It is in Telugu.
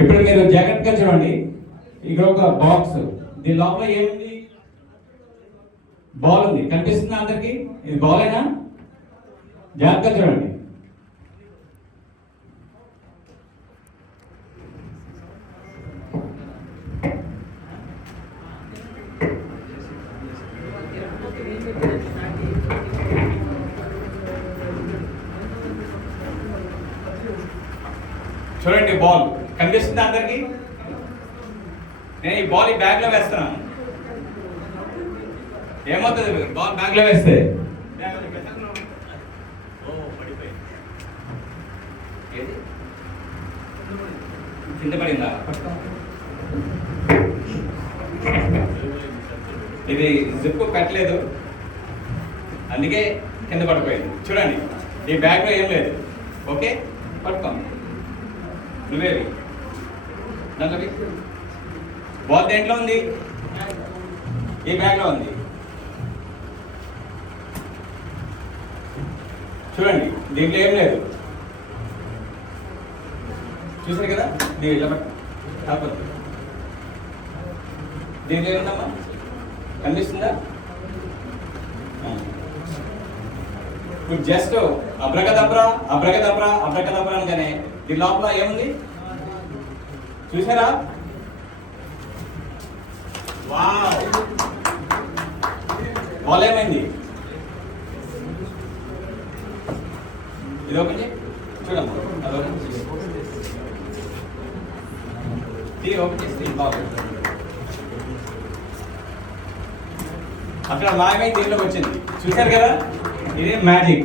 ఇప్పుడు మీరు జాగ్రత్తగా చూడండి. ఇక్కడ ఒక బాక్స్, దీని లోపల ఏముంది? బాల్ ఉంది. కనిపిస్తుందా అందరికి? ఇది బాలేనా? జాగ్రత్తగా చూడండి. చూడండి, బాల్ కనిపిస్తుందా అందరికి? నేను ఈ బాల్ ఈ బ్యాగ్ లో వేస్తున్నాను. ఏమవుతుంది బాల్ బ్యాగ్ లో వేస్తే? కింద పడిందా? ఇది జిప్ పెట్టలేదు, అందుకే కింద పడిపోయింది. చూడండి, ఈ బ్యాగ్ లో ఏం లేదు. ఓకే, పట్టుకో. నువ్వేవి దాంట్లోకి బాల్ దేంట్లో ఉంది? ఈ బ్యాగ్ లో ఉంది. చూడండి, దీంట్లో ఏం లేదు. చూసారు కదా? దీంట్లో కాకపోతే దీంట్లో ఏముందమ్మా? కనిపిస్తుందా? ఇప్పుడు జస్ట్ అబ్రకదబ్రా అబ్రకదబ్రా అబ్రకదబ్రా అనగానే దీని లోపల ఏముంది చూసారా? వావ్! బాల్ ఏమైంది? ఇది ఓపెన్ చేయి, చూడమ్మా. అది ఓపెన్ చేసి ఓపెన్ చేసి బాల్ అక్కడ మాయమై దీంట్లోకి వచ్చింది. చూశారు కదా? ఇదే మ్యాజిక్.